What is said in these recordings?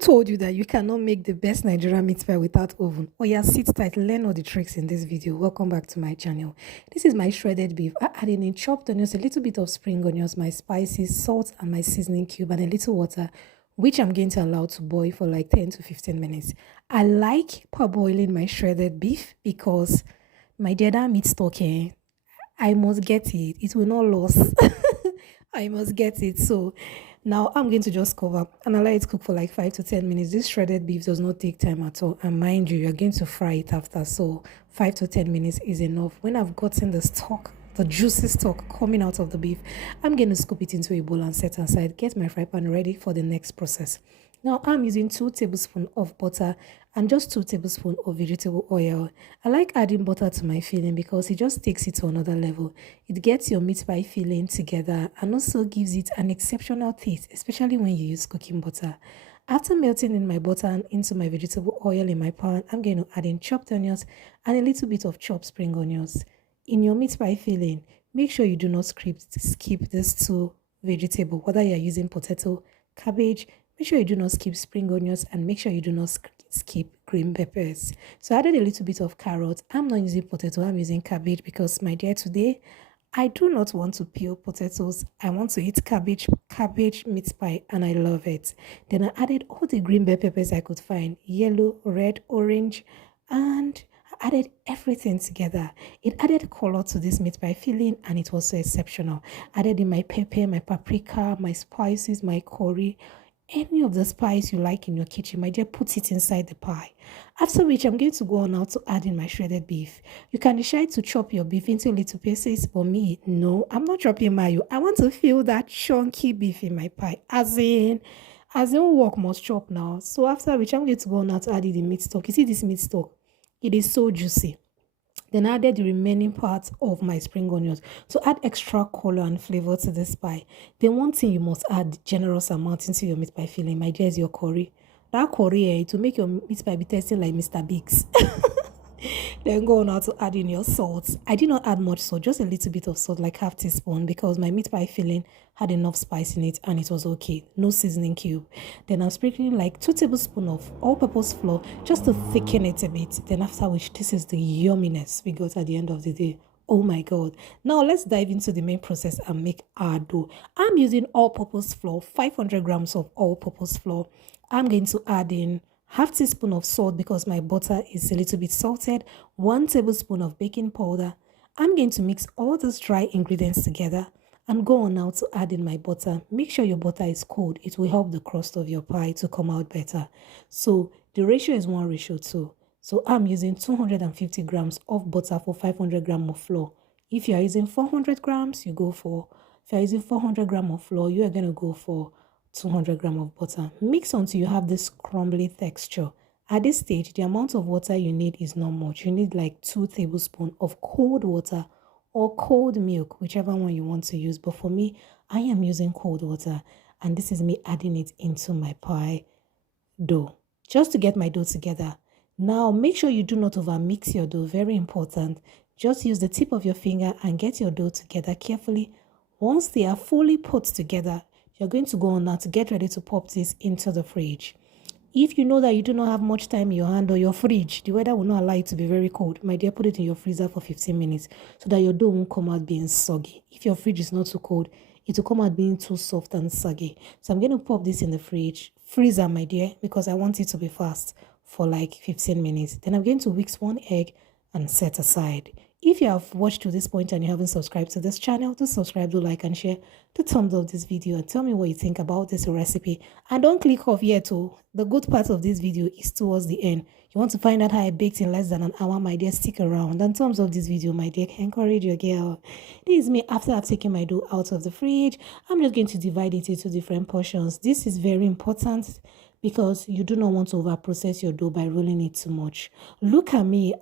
Told you that you cannot make the best Nigerian meat pie without oven. Oh yeah, sit tight, learn all the tricks in this video. Welcome back to my channel. This is my shredded beef. I added in chopped onions, a little bit of spring onions, my spices, salt, and my seasoning cube, and a little water, which I'm going to allow to boil for like 10 to 15 minutes. I like parboiling my shredded beef because my dear, that meat stock, I must get it. It will not lose. I must get it. So now I'm going to just cover and allow it to cook for like 5 to 10 minutes. This shredded beef does not take time at all. And mind you, you're going to fry it after. So 5 to 10 minutes is enough. When I've gotten the stock, the juicy stock coming out of the beef, I'm going to scoop it into a bowl and set aside. Get my fry pan ready for the next process. Now I'm using 2 tablespoons of butter and just 2 tablespoons of vegetable oil. I like adding butter to my filling because it just takes it to another level. It gets your meat pie filling together and also gives it an exceptional taste, especially when you use cooking butter. After melting in my butter and into my vegetable oil in my pan, I'm going to add in chopped onions and a little bit of chopped spring onions. In your meat pie filling, make sure you do not skip these two vegetables, whether you're using potato, cabbage. Make sure you do not skip spring onions and make sure you do not skip green peppers. So I added a little bit of carrot. I'm not using potato, I'm using cabbage because my dear, today I do not want to peel potatoes. I want to eat cabbage meat pie, and I love it. Then I added all the green bell peppers I could find, yellow, red, orange, and I added everything together. It added color to this meat pie filling, and it was so exceptional. Added in my pepper, my paprika, my spices, my curry, any of the spice you like in your kitchen, my dear, put it inside the pie. After which, I'm going to go on now to add in my shredded beef. You can decide to chop your beef into little pieces. For me, no, I'm not chopping mayo. I want to feel that chunky beef in my pie. As in work must chop now. So after which, I'm going to go on now to add in the meat stock. You see this meat stock? It is so juicy. Then I added the remaining parts of my spring onions to add extra color and flavor to this pie. Then one thing you must add generous amount into your meat pie filling, my dear, is your curry. That curry, to make your meat pie be tasting like Mr. Biggs. Then go on now to add in your salt. I did not add much salt, just a little bit of salt, like half teaspoon, because my meat pie filling had enough spice in it and it was okay. No seasoning cube. Then I'm sprinkling like 2 tablespoons of all-purpose flour just to thicken it a bit. Then after which, this is the yumminess we got at the end of the day. Oh my god. Now let's dive into the main process and make our dough. I'm using all-purpose flour, 500 grams of all-purpose flour. I'm going to add in half teaspoon of salt because my butter is a little bit salted, 1 tablespoon of baking powder. I'm going to mix all these dry ingredients together and go on now to add in my butter. Make sure your butter is cold. It will help the crust of your pie to come out better. So the ratio is 1:2. So I'm using 250 grams of butter for 500 grams of flour. If you are using 400 grams, if you are using 400 grams of flour, you are going to go for 200 grams of butter. Mix until you have this crumbly texture. At this stage, the amount of water you need is not much. You need like 2 tablespoons of cold water or cold milk, whichever one you want to use. But for me, I am using cold water, and this is me adding it into my pie dough just to get my dough together. Now, make sure you do not overmix your dough. Very important. Just use the tip of your finger and get your dough together carefully. Once they are fully put together, you're going to go on now to get ready to pop this into the fridge. If you know that you do not have much time in your hand or your fridge, the weather will not allow it to be very cold, my dear, put it in your freezer for 15 minutes so that your dough won't come out being soggy. If your fridge is not too cold, it will come out being too soft and soggy. So I'm going to pop this in the freezer, my dear, because I want it to be fast for like 15 minutes. Then I'm going to whisk 1 egg and set aside. If you have watched to this point and you haven't subscribed to this channel, do subscribe, do like and share, do thumbs up this video and tell me what you think about this recipe. And don't click off yet too. The good part of this video is towards the end. You want to find out how I baked in less than an hour, my dear, stick around and thumbs up this video, my dear. Encourage your girl. This is me after I've taken my dough out of the fridge. I'm just going to divide it into different portions. This is very important because you do not want to over process your dough by rolling it too much. Look at me.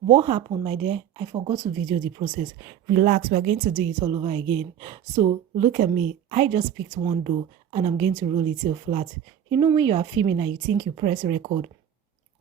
What happened, my dear? I forgot to video the process. Relax, we're going to do it all over again. So look at me. I just picked one dough and I'm going to roll it till flat. You know when you are filming and you think you press record,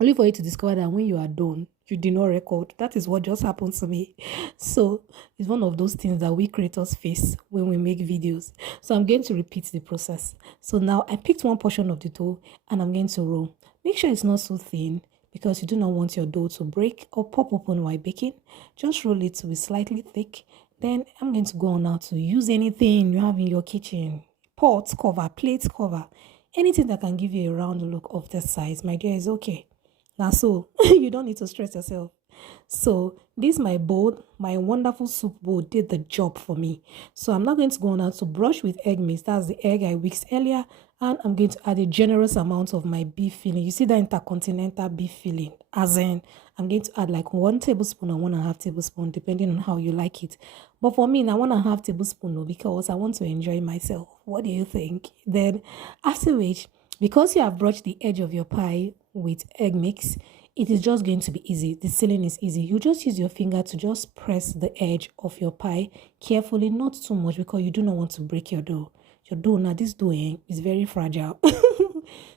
only for you to discover that when you are done, you did not record. That is what just happened to me. So it's one of those things that we creators face when we make videos. So I'm going to repeat the process. So now I picked one portion of the dough and I'm going to roll. Make sure it's not so thin because you do not want your dough to break or pop open while baking. Just roll it to be slightly thick. Then I'm going to go on now to use anything you have in your kitchen. Pot cover, plate cover, anything that can give you a round look of this size, my dear, is okay. Now, so you don't need to stress yourself. So this my bowl, my wonderful soup bowl did the job for me. So I'm not going to go now to brush with egg mix. That's the egg I whisked earlier. And I'm going to add a generous amount of my beef filling. You see that intercontinental beef filling? As in, I'm going to add like 1 tablespoon or 1.5 tablespoon, depending on how you like it. But for me, now 1.5 tablespoon, because I want to enjoy myself. What do you think? Then after which, because you have brushed the edge of your pie with egg mix, it is just going to be easy. The sealing is easy. You just use your finger to just press the edge of your pie carefully, not too much because you do not want to break your dough. Your dough, now this dough is very fragile.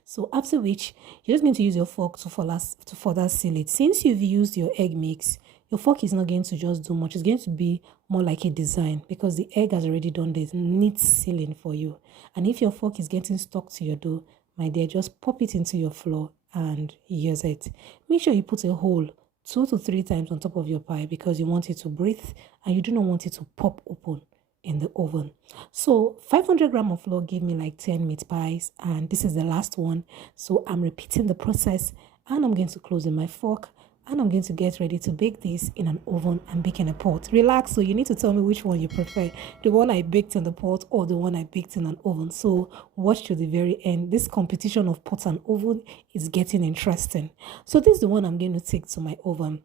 So after which, you're just going to use your fork to further seal it. Since you've used your egg mix, your fork is not going to just do much. It's going to be more like a design because the egg has already done this neat sealing for you. And if your fork is getting stuck to your dough, my dear, just pop it into your flour and use it. Make sure you put a hole 2 to 3 times on top of your pie because you want it to breathe and you do not want it to pop open in the oven. So 500 grams of flour gave me like 10 meat pies, and this is the last one. So I'm repeating the process and I'm going to close in my fork and I'm going to get ready to bake this in an oven and bake in a pot. Relax, so you need to tell me which one you prefer, the one I baked in the pot or the one I baked in an oven. So watch to the very end. This competition of pot and oven is getting interesting. So this is the one I'm going to take to my oven.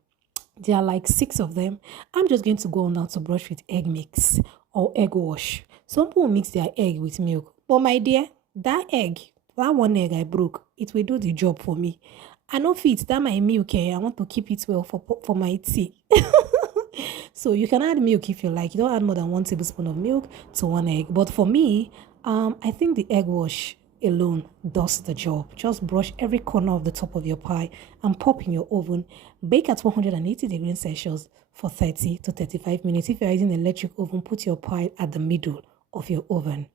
There are like 6 of them. I'm just going to go on now to brush with egg mix or egg wash. Some people mix their egg with milk, but my dear, that one egg I broke, it will do the job for me. I know fit that my milk, I want to keep it well for my tea. So you can add milk if you like. You don't add more than 1 tablespoon of milk to 1 egg. But for me, I think the egg wash alone does the job. Just brush every corner of the top of your pie and pop in your oven. Bake at 180 degrees Celsius for 30 to 35 minutes. If you're using an electric oven, put your pie at the middle of your oven.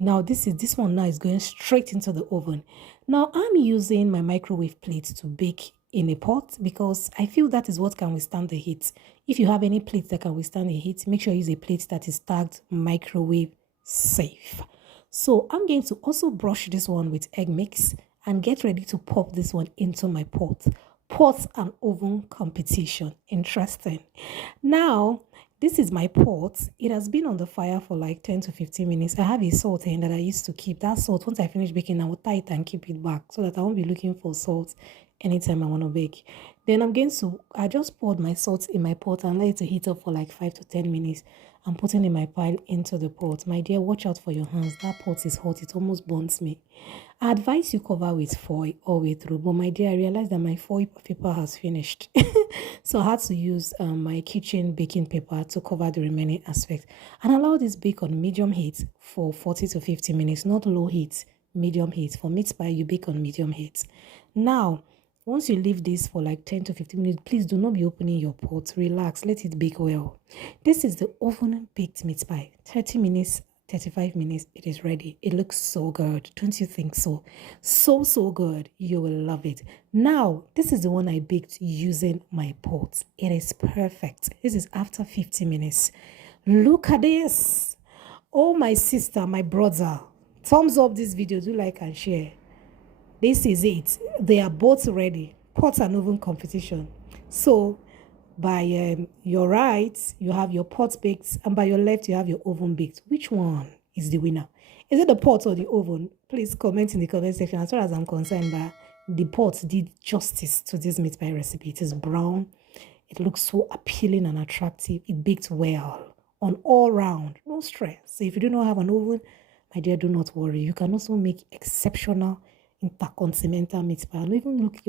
Now this one now is going straight into the oven. Now I'm using my microwave plate to bake in a pot because I feel that is what can withstand the heat. If you have any plates that can withstand the heat, make sure you use a plate that is tagged microwave safe. So I'm going to also brush this one with egg mix and get ready to pop this one into my pot. Pot and oven competition. Interesting. Now, this is my pot. It has been on the fire for like 10 to 15 minutes. I have a salt in that I used to keep. That salt, once I finish baking, I will tie it and keep it back so that I won't be looking for salt anytime I want to bake. Then I just poured my salt in my pot and let it to heat up for like 5 to 10 minutes. I'm putting in my pile into the pot. My dear, watch out for your hands. That pot is hot. It almost burns me. I advise you cover with foil all the way through. But my dear, I realized that my foil paper has finished. So I had to use my kitchen baking paper to cover the remaining aspects. And allow this bake on medium heat for 40 to 50 minutes. Not low heat, medium heat. For meat pie, you bake on medium heat. Now, once you leave this for like 10 to 15 minutes, please do not be opening your pot. Relax, let it bake well. This is the oven baked meat pie. 30 minutes, 35 minutes, it is ready. It looks so good. Don't you think so? So good. You will love it. Now, this is the one I baked using my pot. It is perfect. This is after 50 minutes. Look at this. Oh, my sister, my brother. Thumbs up this video. Do like and share. This is it. They are both ready. Pot and oven competition. So, by your right, you have your pot baked, and by your left, you have your oven baked. Which one is the winner? Is it the pot or the oven? Please comment in the comment section. As far as I'm concerned, the pot did justice to this meat pie recipe. It is brown. It looks so appealing and attractive. It baked well on all round. No stress. So if you do not have an oven, my dear, do not worry. You can also make exceptional intercontinental meat pie. You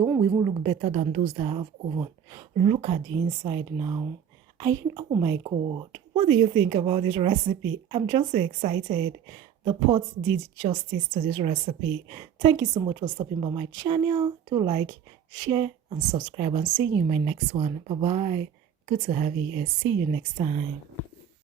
won't even look better than those that have oven. Look at the inside now. Oh my God. What do you think about this recipe? I'm just so excited. The pot did justice to this recipe. Thank you so much for stopping by my channel. Do like, share, and subscribe, and see you in my next one. Bye bye. Good to have you here. See you next time.